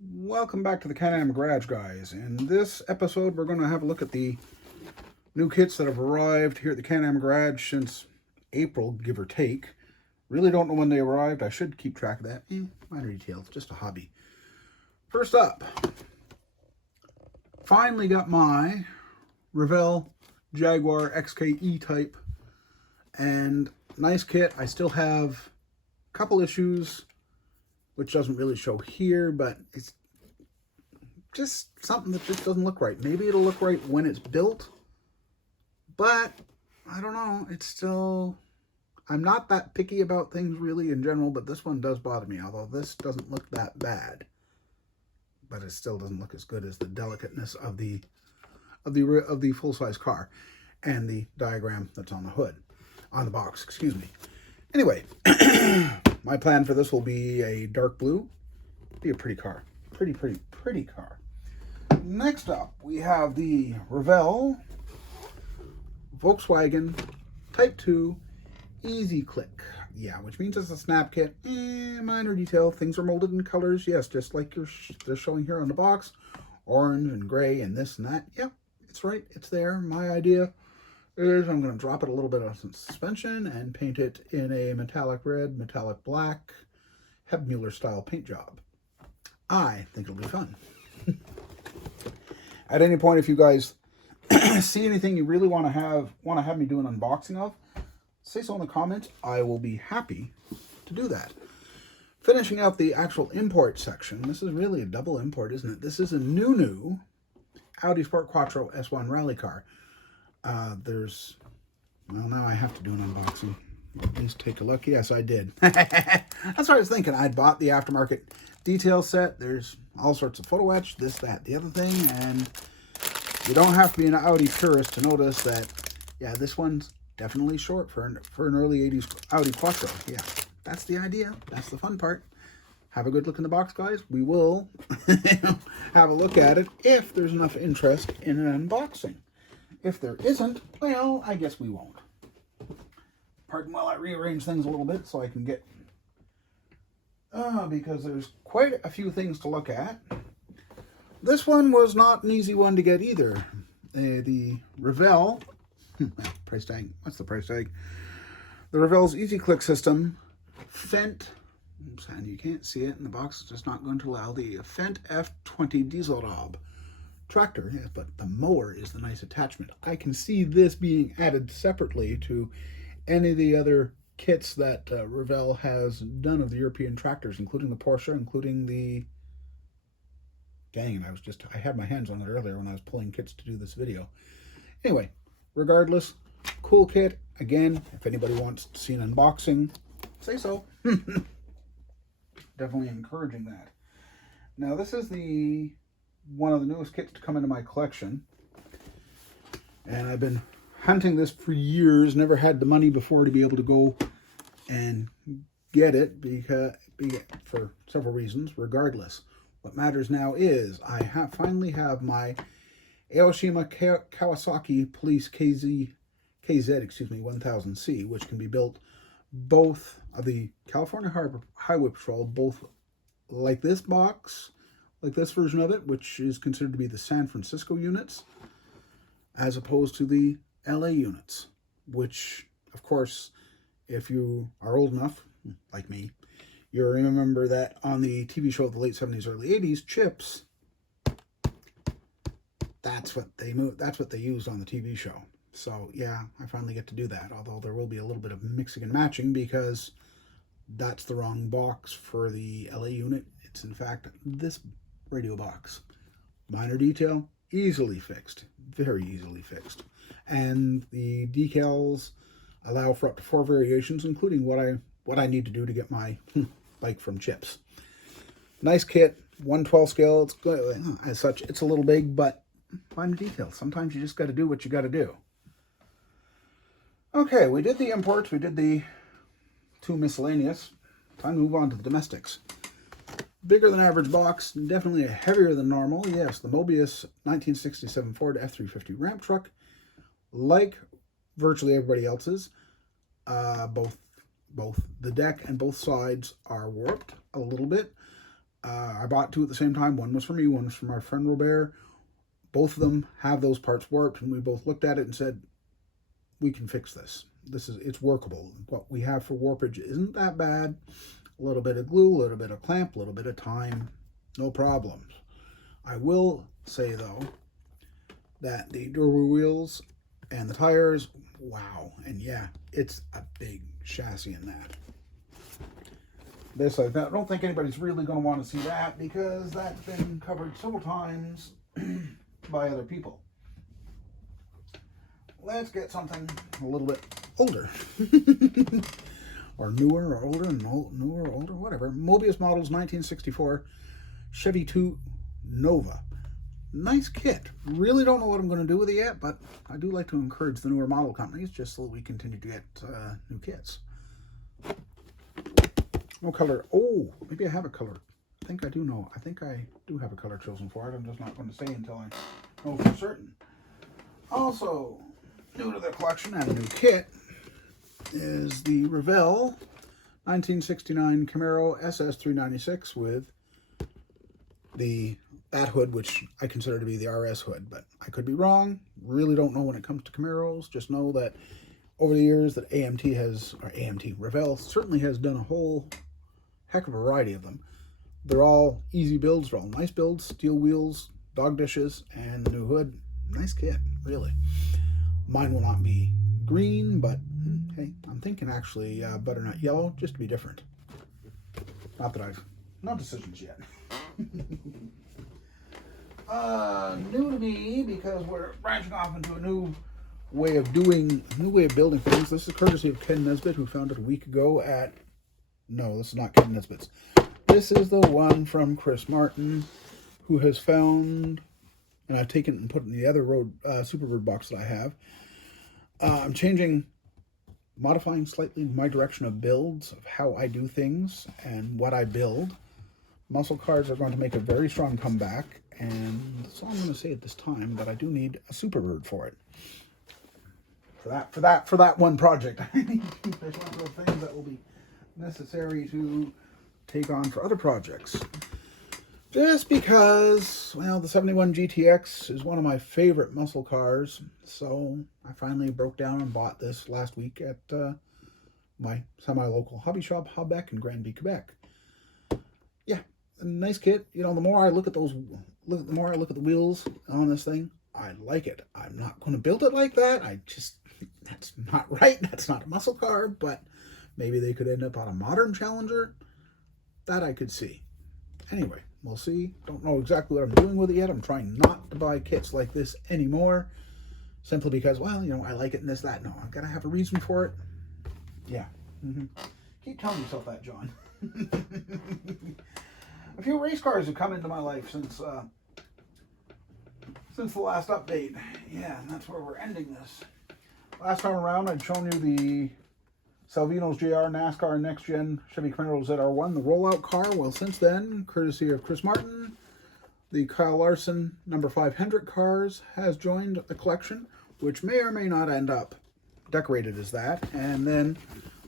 Welcome back to the Can-Am Garage, guys. In this episode, we're going to have a look at the new kits that have arrived here at the Can-Am Garage since April, give or take. Really don't know when they arrived. I should keep track of that. Minor details, just a hobby. First up, finally got my Revell Jaguar XK E-Type. And nice kit. I still have a couple issues, which doesn't really show here, but it's just something that just doesn't look right. Maybe it'll look right when it's built, but I don't know. It's still, I'm not that picky about things really in general, but this one does bother me, although this doesn't look that bad. But it still doesn't look as good as the delicateness of the full-size car and the diagram that's on the hood, on the box, excuse me. Anyway, my plan for this will be a dark blue. Be a pretty car. Pretty car. Next up, we have the Revell Volkswagen Type 2 Easy Click. Yeah, which means it's a snap kit. Minor detail. Things are molded in colors. Yes, just like they're showing here on the box. Orange and gray and this and that. Yep, it's right. It's there. My idea is I'm going to drop it a little bit on some suspension and paint it in a metallic red, metallic black, Hebmuller style paint job. I think it'll be fun. At any point, if you guys see anything you really want to have me do an unboxing of, say so in the comments. I will be happy to do that. Finishing out the actual import section, this is really a double import, isn't it? This is a new Audi Sport Quattro S1 rally car. Well, now I have to do an unboxing. At least take a look. Yes, I did. That's what I was thinking. I'd bought the aftermarket detail set. There's all sorts of photo etch, this, that, the other thing, and you don't have to be an Audi purist to notice that, yeah, this one's definitely short for an early 80s Audi Quattro. Yeah, that's the idea. That's the fun part. Have a good look in the box, guys. We will have a look at it if there's enough interest in an unboxing. If there isn't, well, I guess we won't. Pardon while I rearrange things a little bit so I can get... because there's quite a few things to look at. This one was not an easy one to get either. The Revell... price tag. What's the price tag? The Revell's Easy Click system. Fendt... Oops, and you can't see it in the box. It's just not going to allow the Fendt F20 Dieselrob tractor, yes, but the mower is the nice attachment. I can see this being added separately to any of the other kits that Revell has done of the European tractors, including the Porsche, including the... Dang, I had my hands on it earlier when I was pulling kits to do this video. Anyway, regardless, cool kit. Again, if anybody wants to see an unboxing, say so. Definitely encouraging that. Now, this is one of the newest kits to come into my collection, and I've been hunting this for years. Never had the money before to be able to go and get it for several reasons. Regardless, what matters now is I finally have my Aoshima Kawasaki Police KZ 1000C, which can be built both of the California Highway Patrol, both like this box, like this version of it, which is considered to be the San Francisco units, as opposed to the LA units, which, of course, if you are old enough, like me, you'll remember that on the TV show of the late 70s, early 80s, Chips, that's what they used on the TV show. So, yeah, I finally get to do that, although there will be a little bit of mixing and matching because that's the wrong box for the LA unit. It's, in fact, this radio box. Minor detail, easily fixed, very easily fixed. And the decals allow for up to 4 variations, including what I need to do to get my bike from Chips. Nice kit, 1/12 scale. It's good. As such, it's a little big, but minor detail. Sometimes you just got to do what you got to do. Okay, we did the imports. We did the 2 miscellaneous. Time to move on to the domestics. Bigger than average box, definitely heavier than normal. Yes, the Mobius 1967 Ford F350 ramp truck, like virtually everybody else's, both the deck and both sides are warped a little bit. I bought two at the same time. One was for me, one was for my friend Robert. Both of them have those parts warped, and we both looked at it and said, we can fix this. It's workable. What we have for warpage isn't that bad. A little bit of glue, a little bit of clamp, a little bit of time, no problems. I will say though that the door wheels and the tires, wow, and yeah, it's a big chassis in that. This, I don't think anybody's really going to want to see that because that's been covered several times by other people. Let's get something a little bit older. Or newer or older, newer or older, whatever. Mobius Models 1964 Chevy 2 Nova. Nice kit. Really don't know what I'm going to do with it yet, but I do like to encourage the newer model companies just so that we continue to get new kits. No color. Oh, maybe I have a color. I think I do know. I think I do have a color chosen for it. I'm just not going to say until I know for certain. Also, new to the collection and a new kit is the Revell 1969 Camaro Ss 396 with that hood, which I consider to be the RS hood, but I could be wrong. Really don't know when it comes to Camaros. Just know that over the years that Revell certainly has done a whole heck of a variety of them. They're all easy builds, they're all nice builds, steel wheels, dog dishes, and the new hood. Nice kit, really. Mine will not be green, but hey, I'm thinking actually butternut yellow, just to be different. Not that no decisions yet. New to me because we're branching off into a new way of building things. This is courtesy of Ken Nesbitt, who found it a week ago at... No, this is not Ken Nesbitt's. This is the one from Chris Martin, who has found, and I've taken and put in the other Superbird box that I have. I'm modifying slightly my direction of builds, of how I do things and what I build. Muscle cars are going to make a very strong comeback, and that's all I'm going to say at this time, but I do need a Superbird for it. For that one project. There's lots of things that will be necessary to take on for other projects. Just because, well, the 71 GTX is one of my favorite muscle cars, so I finally broke down and bought this last week at my semi-local hobby shop, Hobbeck in Granby, Quebec. Yeah, a nice kit. You know, the more I look at the wheels on this thing, I like it. I'm not going to build it like that. That's not right. That's not a muscle car, but maybe they could end up on a modern Challenger. That I could see. Anyway, we'll see. Don't know exactly what I'm doing with it yet. I'm trying not to buy kits like this anymore. Simply because, well, you know, I like it and this, that. No, I've got to have a reason for it. Yeah. Keep telling yourself that, John. A few race cars have come into my life since the last update. Yeah, and that's where we're ending this. Last time around, I'd shown you the Salvino's JR NASCAR Next Gen Chevy Camaro ZR1, the rollout car. Well, since then, courtesy of Chris Martin, the Kyle Larson number 5 Hendrick cars has joined the collection, which may or may not end up decorated as that. And then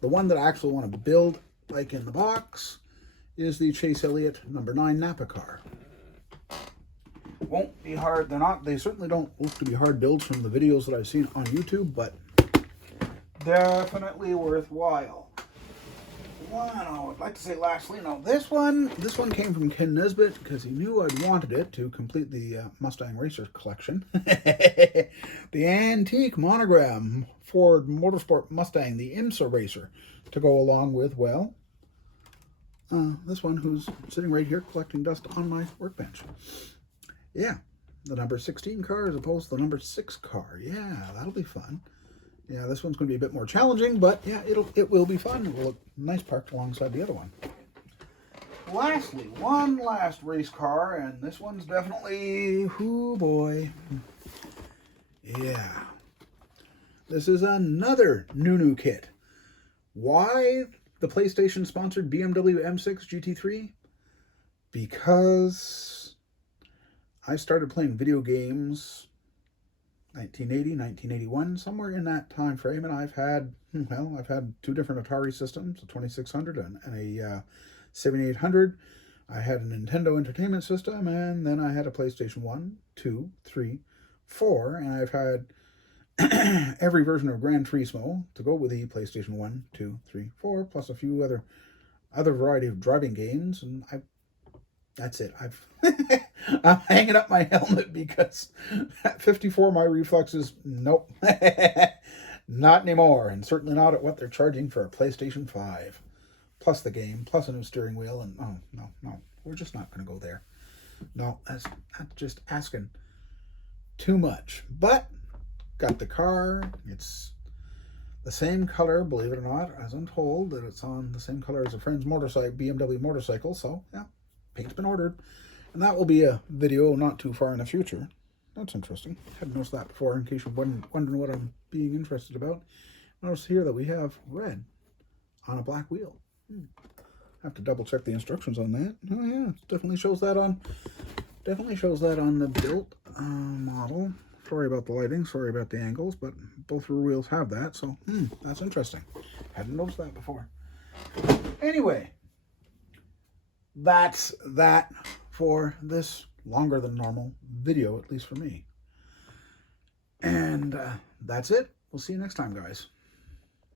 the one that I actually want to build, like in the box, is the Chase Elliott number 9 Napa car. Won't be hard. They certainly don't look to be hard builds from the videos that I've seen on YouTube, but definitely worthwhile. Well, I'd like to say lastly, no, this one came from Ken Nesbitt because he knew I'd wanted it to complete the Mustang Racer collection. The antique monogram Ford Motorsport Mustang, the IMSA Racer, to go along with, well, this one who's sitting right here collecting dust on my workbench. Yeah, the number 16 car as opposed to the number 6 car. Yeah, that'll be fun. Yeah, this one's going to be a bit more challenging, but yeah, it will be fun. It will look nice parked alongside the other one. Lastly, one last race car, and this one's definitely, oh boy. Yeah. This is another new kit. Why the PlayStation-sponsored BMW M6 GT3? Because I started playing video games 1980, 1981, somewhere in that time frame, and I've had 2 different Atari systems, a 2600 and a 7800. I had a Nintendo Entertainment System, and then I had a PlayStation 1, 2, 3, 4, and I've had every version of Gran Turismo to go with the PlayStation 1, 2, 3, 4, plus a few other variety of driving games, and that's it. I'm hanging up my helmet because at 54 my reflexes, nope. Not anymore, and certainly not at what they're charging for a PlayStation 5. Plus the game, plus a new steering wheel, and oh, no. We're just not going to go there. No, that's just asking too much. But, got the car. It's the same color, believe it or not, as I'm told, that it's on the same color as a friend's motorcycle, BMW motorcycle. So, yeah, paint's been ordered. And that will be a video not too far in the future. That's interesting. Hadn't noticed that before, in case you're wondering what I'm being interested about. Notice here that we have red on a black wheel. Have to double check the instructions on that. Oh yeah, it definitely shows that on the built model. Sorry about the lighting, sorry about the angles, but both rear wheels have that, so that's interesting. Hadn't noticed that before. Anyway, that's that for this longer than normal video, at least for me. And that's it. We'll see you next time, guys.